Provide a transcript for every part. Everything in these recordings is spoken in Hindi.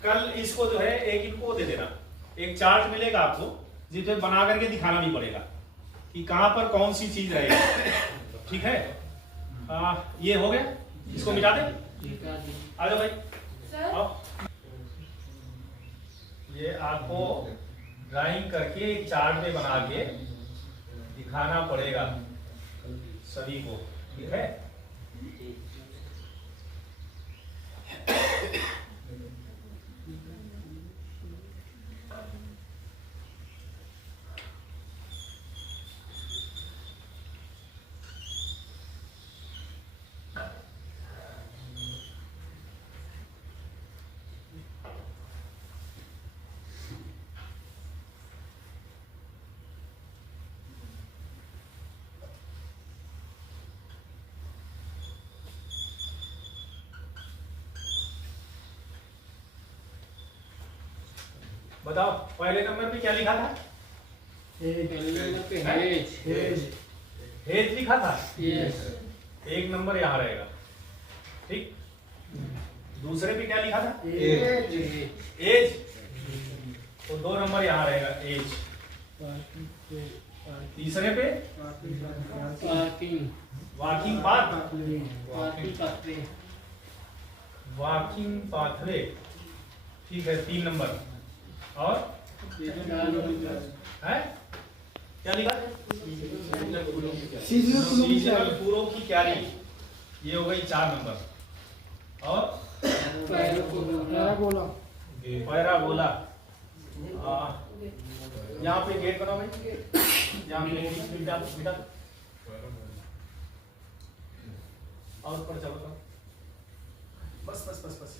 कल इसको जो है एक इनको दे देना, एक चार्ट मिलेगा आपको जिसमें बना करके दिखाना भी पड़ेगा कि कहाँ पर कौन सी चीज रहेगी। ठीक है, ये हो गया, इसको मिटा दे। आ जाओ भाई, आओ। ये आपको ड्राइंग करके एक चार्ट में बना के दिखाना पड़ेगा सभी को। ठीक है, बताओ पहले नंबर पे क्या लिखा था? हेज लिखा था। एक नंबर यहाँ रहेगा। ठीक, दूसरे पे क्या लिखा था? एज, तो 2 नंबर यहाँ रहेगा एज। तीसरे पे वॉकिंग पाथ, वॉकिंग पाथवे। ठीक है, 3 नंबर। और है क्या लिखा? सीजनल फूलों की क्यारी, ये हो गई 4 नंबर। और पैराबोला, यहाँ पे गेट बनाओ भाई, यहाँ पे बेटा। और ऊपर चलो, बस बस बस बस।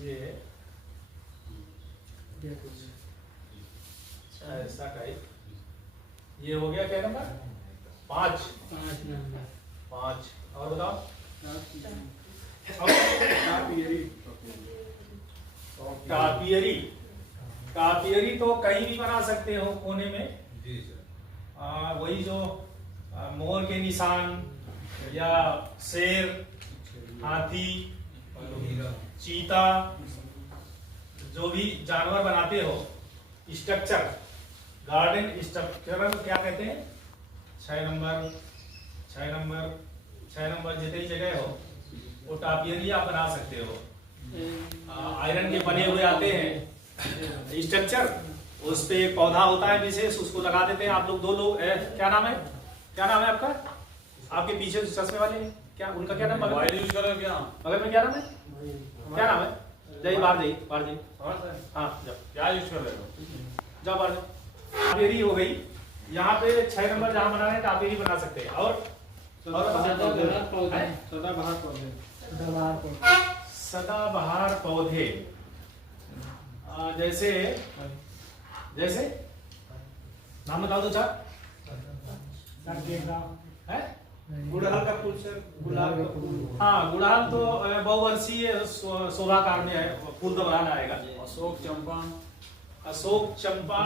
ये ऐसा टाइप, ये हो गया क्या नंबर? 5 नंबर। 5 और बताओ। टापियरी, टापियरी तो कहीं भी बना सकते हो कोने में। वही जो मोर के निशान या शेर, हाथी, चीता, जो भी जानवर बनाते हो, स्ट्रक्चर, गार्डन स्ट्रक्चरल क्या कहते हैं? 6 नंबर, 6 नंबर, 6 नंबर जितनी जगह हो वो टापियरी आप बना सकते हो। आयरन के बने हुए आते हैं स्ट्रक्चर, उस पे एक पौधा होता है विशेष, उसको लगा देते हैं। आप लोग 2 लोग, क्या नाम है, क्या नाम है आपका? आपके पीछे चश्मे वाले क्या, उनका क्या नाम? बगल में क्या नाम है? क्या नाम है? जाइए बाहर, जाइए बाहर, जाइए। हाँ जाओ, क्या यूज कर रहे हो? जाओ बाहर। टापियरी हो गई। यहाँ पे 6 नंबर जहाँ बनाना है टापियरी बना सकते हैं। और सदाबहार पौधे, जैसे जैसे नाम बताओ दो 4। गुड़हल का फूल सर, गुलाब का फूल। हाँ, गुड़हल तो बहुवर्षीय शोभाकार में है, फूल तो बनाना आएगा। अशोक चंपा, अशोक चंपा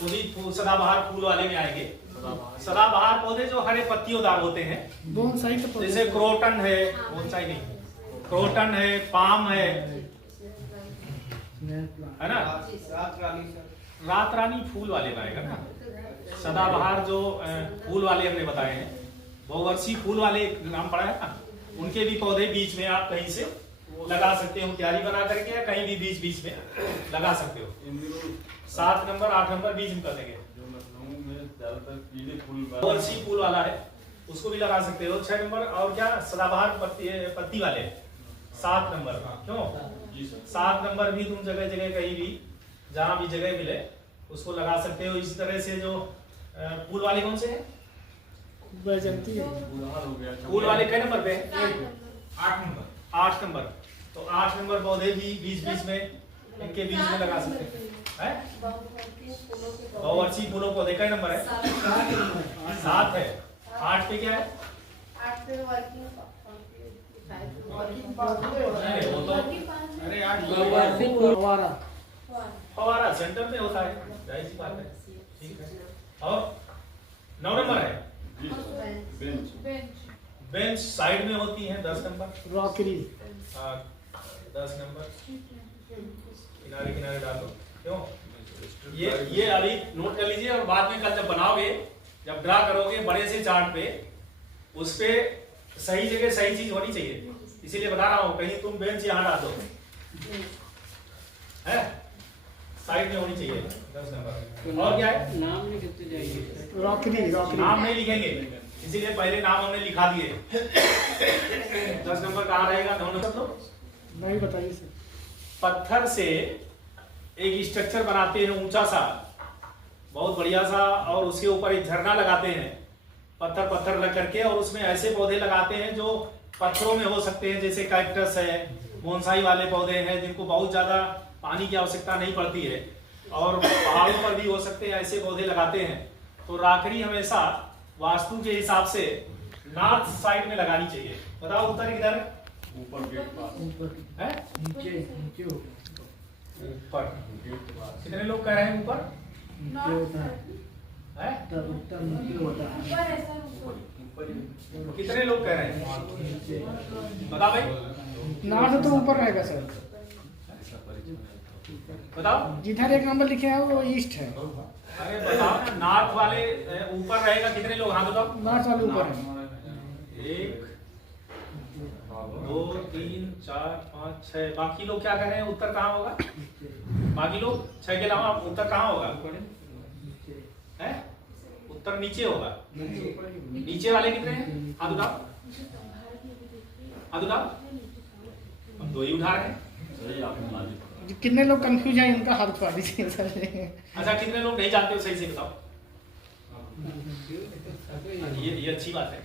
वो भी फूल सदाबहार फूल वाले में आएंगे। सदाबहार पौधे जो हरे पत्तियोंदार होते हैं, जैसे क्रोटन है, बोनसाई नहीं, क्रोटन है, पाम है ना। रात रानी फूल वाले में आएगा ना। सदाबहार जो फूल वाले हमने बताए हैं, बहुवर्षीय फूल वाले नाम पड़ा है ना, उनके भी पौधे बीच में आप कहीं से लगा सकते हो, क्यारी बना करके, या कहीं भी बीच बीच में लगा सकते हो। 7 नंबर 8 नंबर बीच में कर देंगे। बहुवर्षीय फूल वाला है, उसको भी लगा सकते हो। 6 नंबर और क्या, सदाबहार पत्ती वाले 7 नंबर। क्यों 7 नंबर भी तुम जगह जगह कहीं भी जहां भी जगह मिले उसको लगा सकते हो। इस तरह से जो फूल वाले कौन से हैं? फूल वाले कई नंबर पे? 8 नंबर। 8 नंबर, तो 8 नंबर पौधे भी बीच बीच में, इनके बीच में लगा सकते हैं। बहुवर्षीय फूलों पौधे कई नंबर है? 7 है। 8 पे क्या है? 8 पे फवारा सेंटर में होता है, जाहिर सी बात है। ठीक है, और 9 नंबर है बेंच साइड में होती है 10 नंबर, रॉकरी 10 नंबर किनारे किनारे डालो। क्यों? ये अभी नोट कर लीजिए और बाद में कल जब बनाओगे, जब ड्रा करोगे बड़े से चार्ट पे, उस पे सही जगह सही चीज होनी चाहिए। इसीलिए बता रहा हूँ, कहीं तुम बेंच यहाँ डाल दो है, साइड में होनी चाहिए 10 नंबर। और क्या है? नाम नहीं लिखते जाइए, रॉकरी नाम नहीं लिखेंगे, इसीलिए पहले नाम हमने लिखा दिए। 10 नंबर कहाँ रहेगा? 9 नंबर। नहीं बताइए सर। पत्थर से एक स्ट्रक्चर बनाते हैं ऊंचा सा, बहुत बढ़िया सा, और उसके ऊपर एक झरना लगाते हैं पत्थर पत्थर लग करके, और उसमें ऐसे पौधे लगाते हैं जो पत्थरों में हो सकते हैं, जैसे कैक्टस है, बोनसाई वाले पौधे हैं जिनको बहुत ज्यादा पानी की आवश्यकता नहीं पड़ती है, और पहाड़ों पर भी हो सकते हैं, ऐसे पौधे लगाते हैं। तो राखरी हमेशा वास्तु के हिसाब से नॉर्थ साइड में लगानी चाहिए। बताओ उत्तर किधर है? ऊपर गेट पास, ऊपर है? नीचे हो ऊपर। कितने लोग कह रहे हैं ऊपर? नीचे होता है, है? उत्तर नीचे होता है, कितने लोग कह रहे हैं? बताओ भाई, नॉर्थ तो ऊपर रहेगा सर। बताओ। जिधर एक नंबर लिखे है वो ईस्ट है। अरे बताओ ना, नॉर्थ वाले ऊपर रहेगा। कितने लोग? हाँ बताओ। नॉर्थ वाले ऊपर है। 1 2 3 4 5 6। बाकी लोग क्या कह रहे हैं? उत्तर कहाँ होगा? बाकी लोग 6 के अलावा उत्तर कहाँ होगा? है? उत्तर नीचे होगा। नीचे वाले कितने हैं? हाथ उठाओ, हाथ उठाओ। हम 2 ही उठा रहे हैं। सही आपने मालिक। कितने लोग कंफ्यूज हैं उनका हाथ उठा दीजिए सर। अच्छा, कितने लोग नहीं जानते हो? सही से बताओ। ये अच्छी बात है,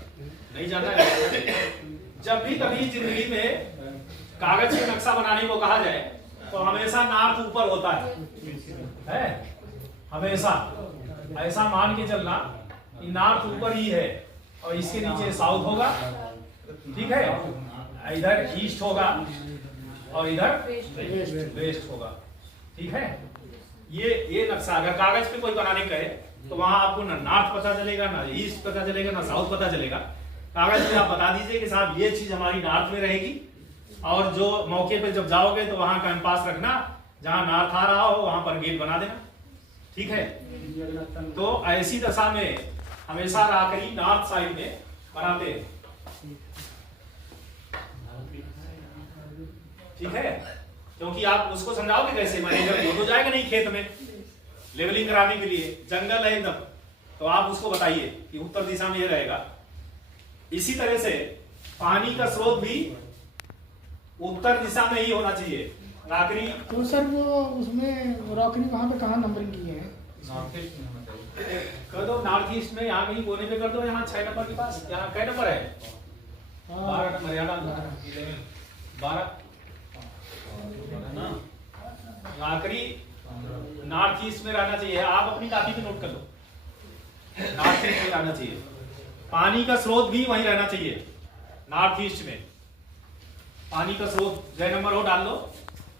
नहीं जानना है। जब भी कभी जिंदगी में कागज के नक्शा बनाने को कहा जाए तो हमेशा नॉर्थ ऊपर होता है? हमेशा ऐसा मान के चलना कि नॉर्थ ऊपर ही है और इसके नीचे साउथ होगा, ठीक है? इधर ईस्ट होगा और इधर वेस्ट होगा, ठीक है? ये नक्शा अगर कागज पे कोई बनाने कहे तो वहां आपको ना नॉर्थ पता चलेगा, ना ईस्ट पता चलेगा, ना साउथ पता चलेगा। कागज पे आप बता दीजिए कि साहब ये चीज हमारी नॉर्थ में रहेगी, और जो मौके पे जब जाओगे तो वहां कंपास रखना, जहां नॉर्थ आ रहा हो वहां पर गेट बना देना, ठीक है? तो ऐसी दशा में हमेशा राखरी नॉर्थ साइड में बनाते हैं, ठीक है? क्योंकि आप उसको समझाओगे कैसे? मैनेजर वो तो जाएगा नहीं खेत में लेवलिंग कराने के लिए, जंगल है एकदम, तो आप उसको बताइए कि उत्तर दिशा में ये रहेगा। इसी तरह से पानी का स्रोत भी उत्तर दिशा में ही होना चाहिए। राखरी तो सर वो उसमें रॉकरी वहाँ पे कहाँ नंबरिंग की है? कर दो नॉर्थ ईस्ट में, यहाँ कहीं कोने पे कर दो, यहाँ 6 नंबर के पास। यहाँ कै नंबर है? 12 नंबर, याद 12 ना। राखरी नॉर्थ ईस्ट में रहना चाहिए। आप अपनी कॉपी पे नोट कर लो, नॉर्थ ईस्ट में रहना चाहिए। पानी का स्रोत भी वहीं रहना चाहिए नॉर्थ ईस्ट में। पानी का स्रोत जय नंबर हो डाल लो,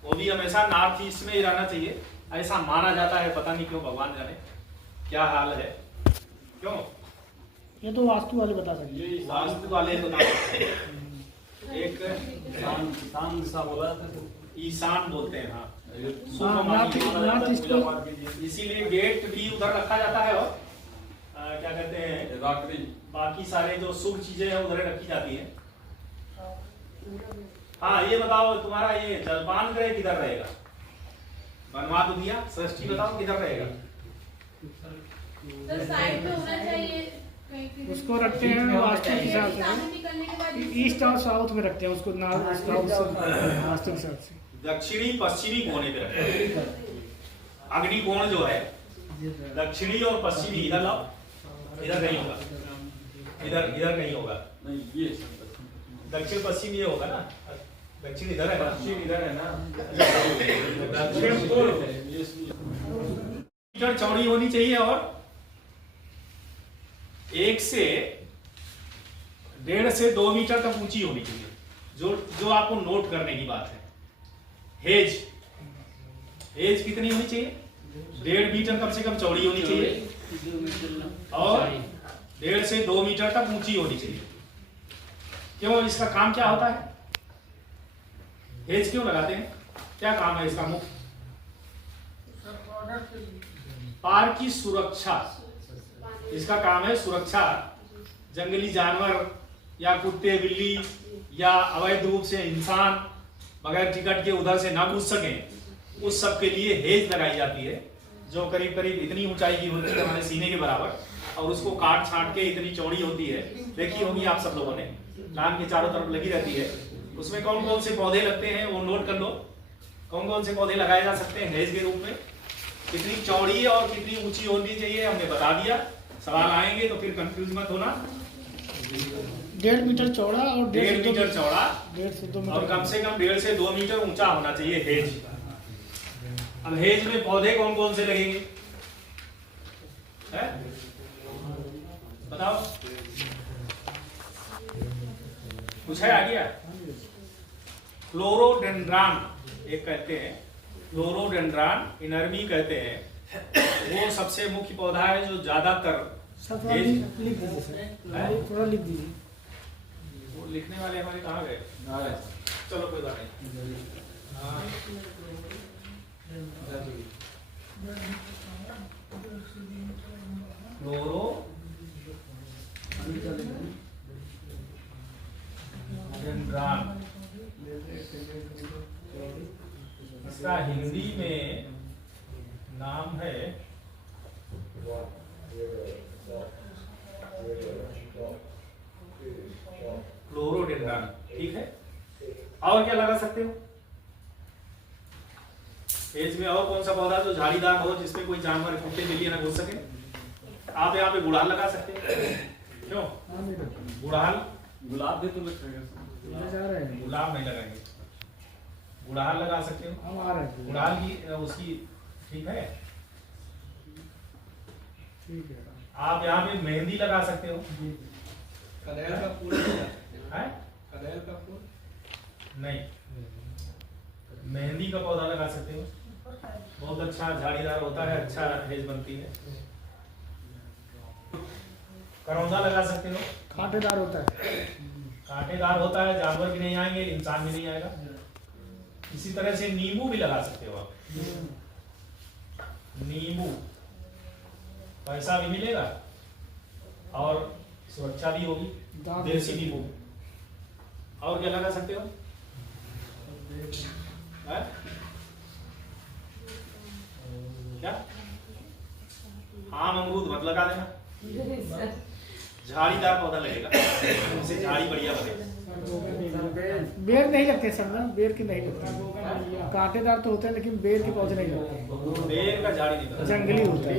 वो भी हमेशा नॉर्थ ईस्ट में ही रहना चाहिए, ऐसा माना जाता है। पता नहीं क्यों, भगवान जाने क्या हाल है, क्यों? ये तो वास्तु वाले बता सकते हैं। वास्तु वाले बता सकते हैं। एक ईशान दिशा बोला था, ईशान बोलते हैं, हाँ। नॉर्थ ईस्ट को इसीलिए गेट भी उधर रखा जाता है, और क्या कहते हैं, राखरी बाकी सारे जो शुभ चीजें हैं उधर रखी जाती है। हाँ, ये बताओ तुम्हारा ये जलपान ग्रह किधर रहेगा? बनवा तो दिया, षष्ठी बताओ किधर रहेगा? तो साइड में होना चाहिए। उसको रखते हैं वास्तु के हिसाब से, ईस्ट और साउथ में रखते हैं उसको, नॉर्थ साउथ वास्तु के हिसाब से। दक्षिणी पश्चिमी कोने पे रखते हैं। अग्नि कोण जो है दक्षिणी और पश्चिमी, इधर लाओ, इधर नहीं होगा, इधर नहीं होगा, नहीं, ये दक्षिण पश्चिम ये होगा ना, दक्षिण इधर है ना, पश्चिम इधर है ना, दक्षिण पूर्व मीटर चौड़ी होनी चाहिए और 1 से 1.5 से 2 मीटर तक ऊंची होनी चाहिए। जो आपको नोट करने की बात है, हेज कितनी होनी चाहिए? 1.5 मीटर कम से कम चौड़ी होनी चाहिए और 1.5 से 2 मीटर तक ऊंची होनी चाहिए। क्यों, इसका काम क्या होता है? हेज क्यों लगाते हैं? क्या काम है इसका मुख्य? पार की सुरक्षा, इसका काम है सुरक्षा। जंगली जानवर या कुत्ते बिल्ली या अवैध रूप से इंसान बगैर टिकट के उधर से ना घुस सके, उस सब के लिए हेज लगाई जाती है, जो करीब करीब इतनी ऊंचाई की होती है, हमारे सीने के बराबर, और उसको काट छाट के इतनी चौड़ी होती है। देखी होगी आप सब लोगों ने, लान के चारों तरफ लगी रहती है। उसमें कौन कौन से पौधे लगते हैं वो नोट कर लो। कौन कौन से पौधे लगाए जा सकते हैं हेज के रूप में, कितनी चौड़ी और कितनी ऊंची होनी चाहिए हमने बता दिया। सवाल आएंगे तो फिर कंफ्यूज मत होना। 1.5 मीटर चौड़ा और 1.5 मीटर चौड़ा 1.5 से 2 मीटर और कम से कम 1.5 से 2 मीटर ऊंचा होना चाहिए हेज। अब हेज में पौधे कौन कौन से लगेंगे है? बताओ, कुछ है आइडिया? फ्लोरोडेंड्रान एक कहते हैं, फ्लोरोडेंड्रान इनर्मी कहते हैं, वो सबसे मुख्य पौधा है जो ज्यादातर सब थोड़ा लिख दीजिए सर, थोड़ा लिख दीजिए। वो लिखने वाले हमारे कहाँ गए? चलो कोई बात नहीं। फ्लोरोडेंड्रान, इसका हिंदी में नाम है फ्लोरोडेंड्रान, ठीक है। और क्या लगा सकते हो पेज में? और कौन सा पौधा जो झाड़ीदार हो, जिसमें कोई जानवर कुत्ते बिल्ली ना घुस सके? आप यहाँ पे गुड़हल लगा सकते हो। क्यों गुड़हल? गुलाब भी तो लग गुलाब नहीं लगाएंगे, गुड़हल लगा सकते हो। गुड़हल की उसकी ठीक है। आप यहाँ पे मेहंदी लगा सकते हो। कनेल का फूल है? कनेल का फूल नहीं, मेहंदी का पौधा लगा सकते हो, बहुत अच्छा झाड़ीदार होता है, अच्छा हेज बनती है। करौंदा लगा सकते हो, कांटेदार होता है। कांटेदार होता है, जानवर भी नहीं आएंगे, इंसान भी नहीं आएगा। इसी तरह से नींबू भी लगा सकते हो आप। नींबू, पैसा भी मिलेगा और सुरक्षा भी होगी, देसी नींबू। और क्या लगा सकते हो? है? क्या? आम अमरूद मत लगा देना, झाड़ीदार पौधा लगेगा, उससे झाड़ी बढ़िया बनेगा। बेर नहीं लगते सर ना, बेर के नहीं लगते, कांटेदार तो होते हैं लेकिन बेर के पौधे नहीं लगते। बेर का झाड़ी नहीं, जंगली होता है।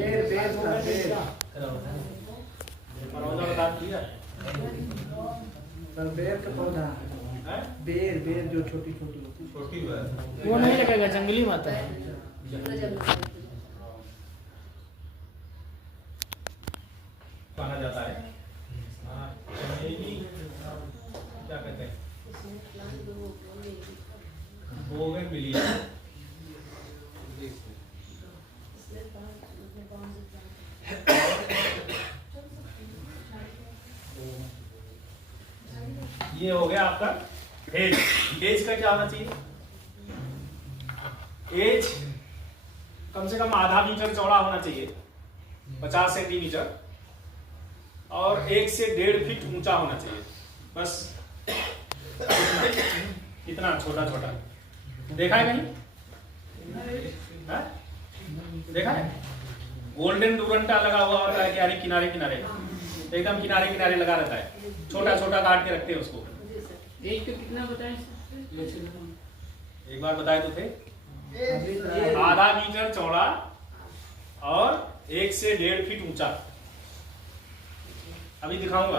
करौंदा बता दिया। बेर का पौधा है? बेर बेर जो छोटी छोटी होती है। छोटी है वो नहीं लगेगा, जंगली माता है। कहा जाता है चमेली, क्या कहते हैं, बोगनविलिया। ये हो गया आपका एज। एज का क्या होना चाहिए? एज कम से कम आधा मीटर चौड़ा होना चाहिए, 50 सेंटीमीटर, और 1 से 1.5 फीट ऊंचा होना चाहिए। बस इतना छोटा छोटा। देखा है कहीं? देखा है? गोल्डन डुरंटा लगा हुआ होता है, यानी किनारे किनारे, एकदम किनारे किनारे लगा रहता है, छोटा छोटा काट के रखते हैं उसको। एज तो कितना बताएं? एक बार बताए तो थे, आधा मीटर चौड़ा और 1 से 1.5 फीट ऊंचा। अभी दिखाऊंगा,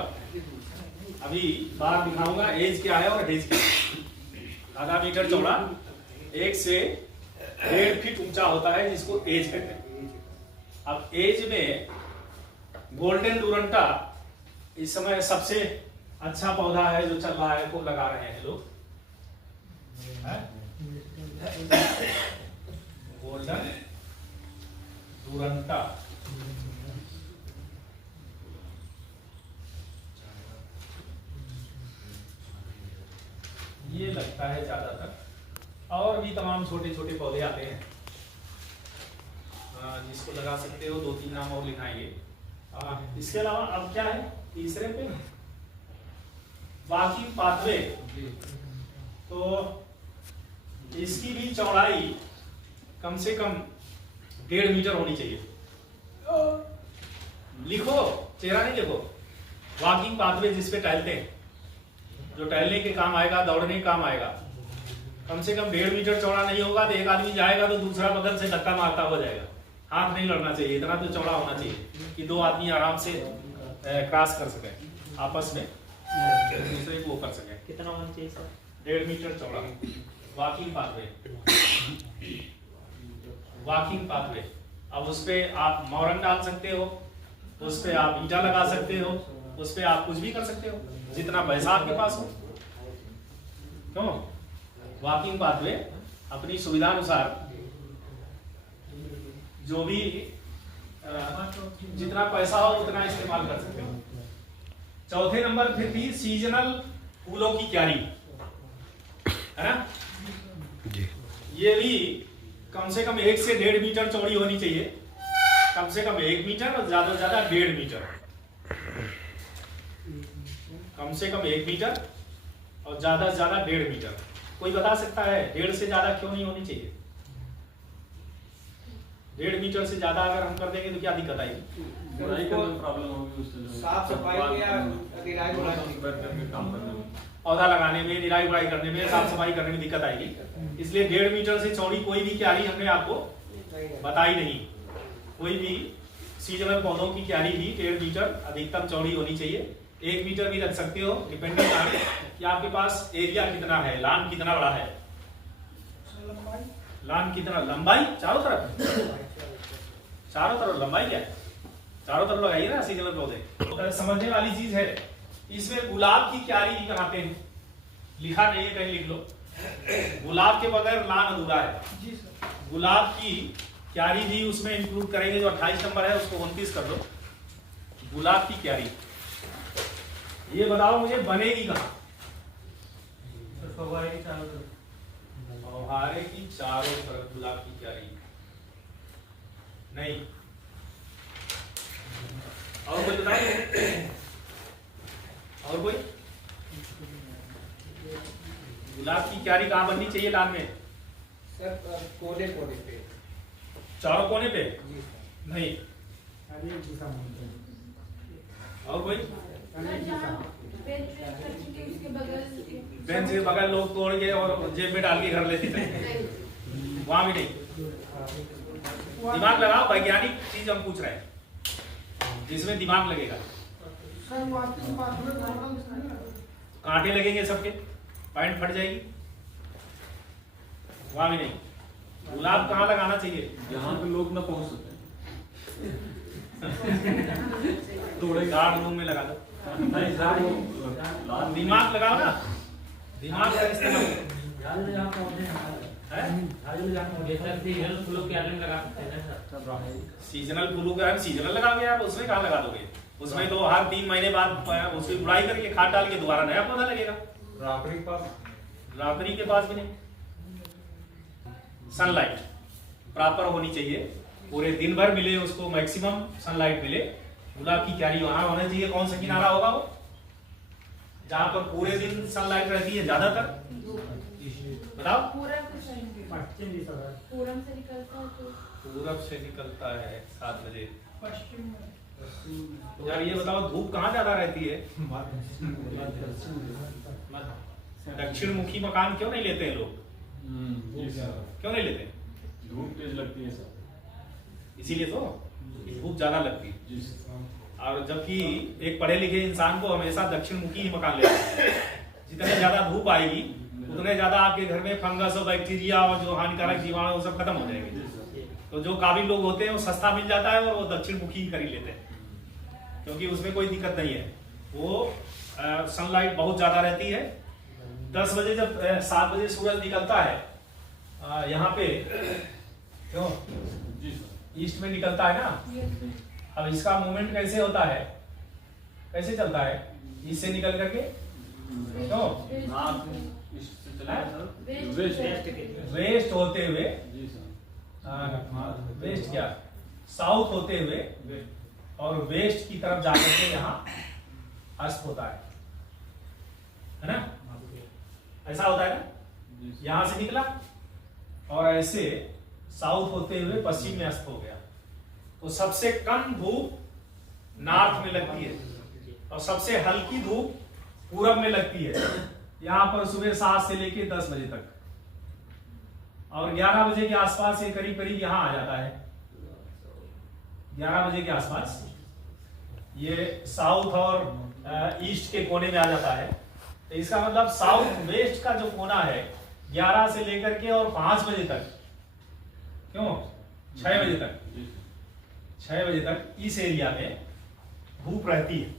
अभी बाहर दिखाऊंगा एज क्या है और हेज क्या है। आधा मीटर चौड़ा, 1 से 1.5 फीट ऊंचा होता है, जिसको एज कहते हैं। अब एज में गोल्डन डुरंटा इस समय सबसे अच्छा पौधा है जो चल रहा है, को लगा रहे हैं लोग। गोल्डन डुरंटा, ये लगता है ज्यादातर, और भी तमाम छोटे छोटे पौधे आते हैं जिसको लगा सकते हो। 2-3 नाम और लिखाएंगे। इसके अलावा अब क्या है तीसरे पे, बाकी पाथवे। तो इसकी भी चौड़ाई कम से कम 1.5 मीटर होनी चाहिए। लिखो, चेहरा नहीं लिखो। वॉकिंग पाथवे जिस पे टहलते हैं, जो टहलने के काम आएगा, दौड़ने के काम आएगा, कम से कम 1.5 मीटर चौड़ा नहीं होगा तो एक आदमी जाएगा तो दूसरा बगल से धक्का मारता हो जाएगा। हाथ नहीं लड़ना चाहिए, इतना तो चौड़ा होना चाहिए कि 2 आदमी आराम से क्रॉस कर सके, आपस में दूसरे को कर सके। कितना होना चाहिए सर? 1.5 मीटर चौड़ा वॉकिंग पाथवे। वॉकिंग पाथवे, अब उस पे आप मौरंग डाल सकते हो, उस पे आप ईंटा लगा सकते हो, उस पे आप कुछ भी कर सकते हो, जितना पैसा आपके पास हो। क्यों? वॉकिंग पाथवे अपनी सुविधा अनुसार जो भी जितना पैसा हो उतना इस्तेमाल कर सकते हो। चौथे नंबर फिर थी सीजनल फूलों की क्यारी, है ना जी। ये भी कम से कम 1 से 1.5 मीटर चौड़ी होनी चाहिए। कम से कम 1 मीटर और ज्यादा से ज्यादा 1.5 मीटर। कम से कम 1 मीटर और ज्यादा से ज्यादा 1.5 मीटर। कोई बता सकता है 1.5 से ज्यादा क्यों नहीं होनी चाहिए? 1.5 मीटर से ज्यादा अगर हम कर देंगे तो क्या दिक्कत आएगी? प्रॉब्लम होगी उससे, साफ सफाई या निराई गुड़ाई काम करने में, पौधा लगाने में, निराई गुड़ाई करने में, साफ सफाई करने में दिक्कत आएगी। इसलिए 1.5 मीटर से चौड़ी कोई भी क्यारी हमने आपको बताई नहीं। कोई भी सीजनल पौधों की क्यारी भी 1.5 मीटर अधिकतम चौड़ी होनी चाहिए। 1 मीटर भी रख सकते हो, डिपेंडिंग ऑन कि आपके पास एरिया कितना है, लान कितना बड़ा है, लान कितना, लंबाई चारों तरफ, चारों तरफ लंबाई क्या है, चारों तरफ लगाइए ना सीजनल पौधे। तो समझने वाली चीज है। इसमें गुलाब की क्यारी भी बनाते हैं, लिखा नहीं है, कहीं लिख लो। गुलाब के बगैर लान अधूरा है। गुलाब की क्यारी भी उसमें इंक्लूड करेंगे। जो 28 नंबर है उसको 29 कर दो। गुलाब की क्यारी, ये बताओ मुझे बनेगी कहाँ? फव्वारे की चारों तरफ, फव्वारे की चारों तरफ गुलाब की क्यारी नहीं। और कोई बताओ, और कोई? गुलाब की क्यारी कहाँ बननी चाहिए लान में? सर कोने कोने पे, चारों कोने पे नहीं। और कोई? बेंच के बगल लोग तोड़ के और जेब में डाल के घर लेते थे, वहां भी नहीं। दिमाग लगाओ, वैज्ञानिक चीज हम पूछ रहे हैं जिसमें दिमाग लगेगा। कांटे लगेंगे सबके, पैंट फट जाएगी, वहां भी नहीं। गुलाब कहाँ लगाना चाहिए? जहाँ पे लोग ना पहुँच सके। गार्ड रूम में लगा दो। दिमाग लगाओ ना, दिमाग का इस्तेमाल सीजनल फूलों का सीजनल लगाओगे आप, उसमें कहाँ लगा दोगे? उसमें तो हर 3 महीने बाद उसकी गुड़ाई करके खाद डाल के दोबारा नया पौधा लगेगा। रात्रि के पास भी नहीं। सनलाइट प्रॉपर होनी चाहिए, पूरे दिन भर मिले उसको, मैक्सिमम सनलाइट मिले। गुलाब की क्यारी वहां होना चाहिए। कौन सा किनारा होगा वो जहां पर पूरे दिन सनलाइट रहती है ज्यादातर? बताओ। पूरब से निकलता है 7 बजे। यार ये बताओ धूप कहाँ ज्यादा रहती है? दक्षिण मुखी मकान क्यों नहीं लेते हैं लोग? क्यों नहीं लेते? धूप तेज लगती है सर, इसीलिए तो धूप ज्यादा लगती है। और जबकि एक पढ़े लिखे इंसान को हमेशा दक्षिण मुखी ही मकान लेना है। जितने ज्यादा धूप आएगी उतने ज्यादा आपके घर में फंगस और बैक्टीरिया और जो हानिकारक जीवाणु सब खत्म हो जाएंगे। तो जो काबिल लोग होते हैं वो सस्ता मिल जाता है और वो दक्षिण मुखी ही खरीद लेते हैं, क्योंकि उसमें कोई दिक्कत नहीं है। वो सनलाइट बहुत ज्यादा रहती है। 10 बजे जब 7 बजे सूरज निकलता है यहाँ पे, क्यों ईस्ट में निकलता है ना। अब इसका मूवमेंट कैसे होता है, कैसे चलता है? ईस्ट से निकल करके क्यों? नॉर्थ ईस्ट से चलेगा सर वेस्ट वेस्ट होते हुए, जी सर वेस्ट क्या, साउथ होते हुए और वेस्ट की तरफ जाकर के यहाँ अस्त होता है ना? ऐसा होता है ना? जी सर। यहां से निकला और ऐसे साउथ होते हुए पश्चिम में अस्त हो गया। तो सबसे कम धूप नॉर्थ में लगती है और सबसे हल्की धूप पूरब में लगती है। यहां पर सुबह 7 से लेके 10 बजे तक, और 11 बजे के आसपास ये करीब करीब यहां आ जाता है। 11 बजे के आसपास ये साउथ और ईस्ट के कोने में आ जाता है। तो इसका मतलब साउथ वेस्ट का जो कोना है 11 से लेकर के और 5 बजे तक, क्यों 6 बजे तक, जी सर। 6 बजे तक इस एरिया में धूप रहती है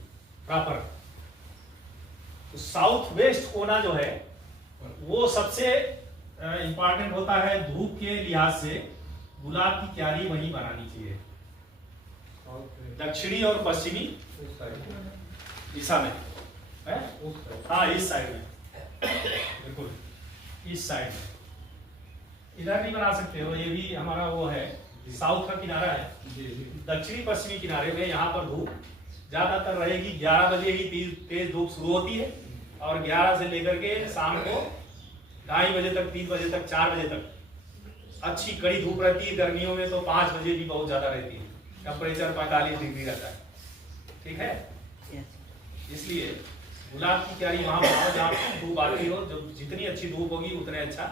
प्रॉपर। तो साउथ वेस्ट कोना जो है वो सबसे इंपॉर्टेंट होता है धूप के लिहाज से। गुलाब की क्यारी वहीं बनानी चाहिए, दक्षिणी और पश्चिमी दिशा में है? हाँ इस साइड में, बिल्कुल इस साइड में। इधर नहीं बना सकते हो, ये भी हमारा वो है साउथ का किनारा है। दक्षिणी पश्चिमी किनारे में यहाँ पर धूप ज्यादातर रहेगी। 11 बजे ही तेज धूप शुरू होती है और 11 से लेकर के शाम को 2:30 बजे तक, 3 बजे तक, 4 बजे तक अच्छी कड़ी धूप रहती है। गर्मियों में तो 5 बजे भी बहुत ज्यादा रहती है, टेम्परेचर 45 डिग्री रहता है। ठीक है, इसलिए गुलाब की क्यारी वहां बनाओ जहाँ धूप आती हो। जब जितनी अच्छी धूप होगी उतने अच्छा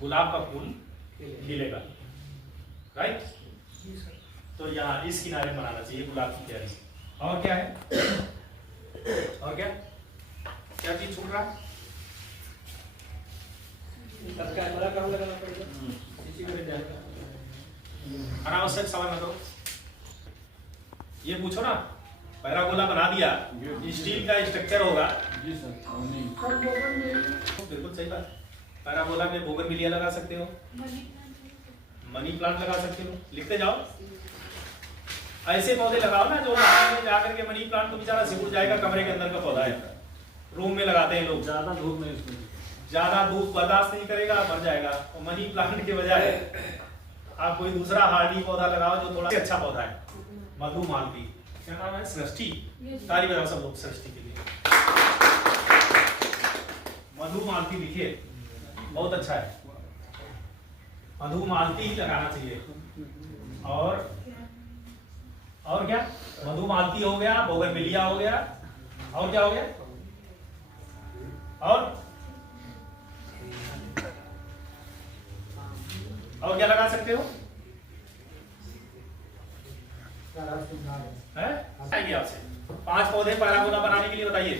गुलाब का फूल खिलेगा। राइट? तो यहाँ इस किनारे बनाना चाहिए गुलाब की क्यारी। और क्या है? और क्या क्या चीज छूट रहा है? कैमरा कहाँ लगाना पड़ेगा? अनावश्यक सवाल न करो। ये पूछो ना, पैराबोला बना दिया, स्टील का स्ट्रक्चर होगा। जी सर। नहीं बिल्कुल सही बात। पैराबोला में बोगनविलिया लगा सकते हो, मनी प्लांट लगा सकते हो। लिखते जाओ, ऐसे पौधे लगाओ ना जो में जाकर के मनी प्लांट तो बेचारा सिकुड़ जाएगा। कमरे के अंदर का पौधा है, रूम में लगाते हैं लोग। ज्यादा धूप में इसमें ज्यादा धूप बर्दाश्त नहीं करेगा, मर जाएगा। और मनी प्लांट के बजाय आप कोई दूसरा हार्डी पौधा लगाओ जो थोड़ा अच्छा पौधा है। मधुमालती, क्या नाम है? सृष्टि। ताली बजाओ सब लोग सृष्टि के लिए। मधुमालती लिखिए, बहुत अच्छा है। मधुमालती ही लगाना चाहिए। और क्या? मधुमालती हो गया, बोगनविलिया हो गया, और क्या हो गया? और क्या लगा सकते हो? है? बताइए आपसे 5 पौधे पैराबोला बनाने के लिए बताइए।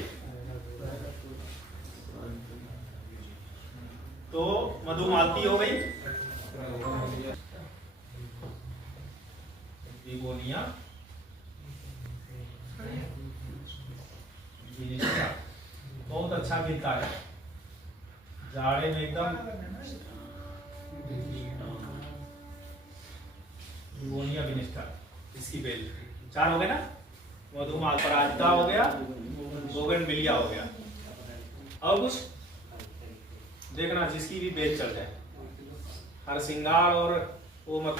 तो मधुमालती हो गई, बेगोनिया, बहुत अच्छा गिरता है जाड़े में एकदम। बेगोनिया विनिस्टा, इसकी बेल। 4 हो गए ना? मधुमाल पराजिता हो गया, बोगनविलिया हो गया। और कुछ देखना जिसकी भी बेल चल जाए। हर सिंगार और वो मत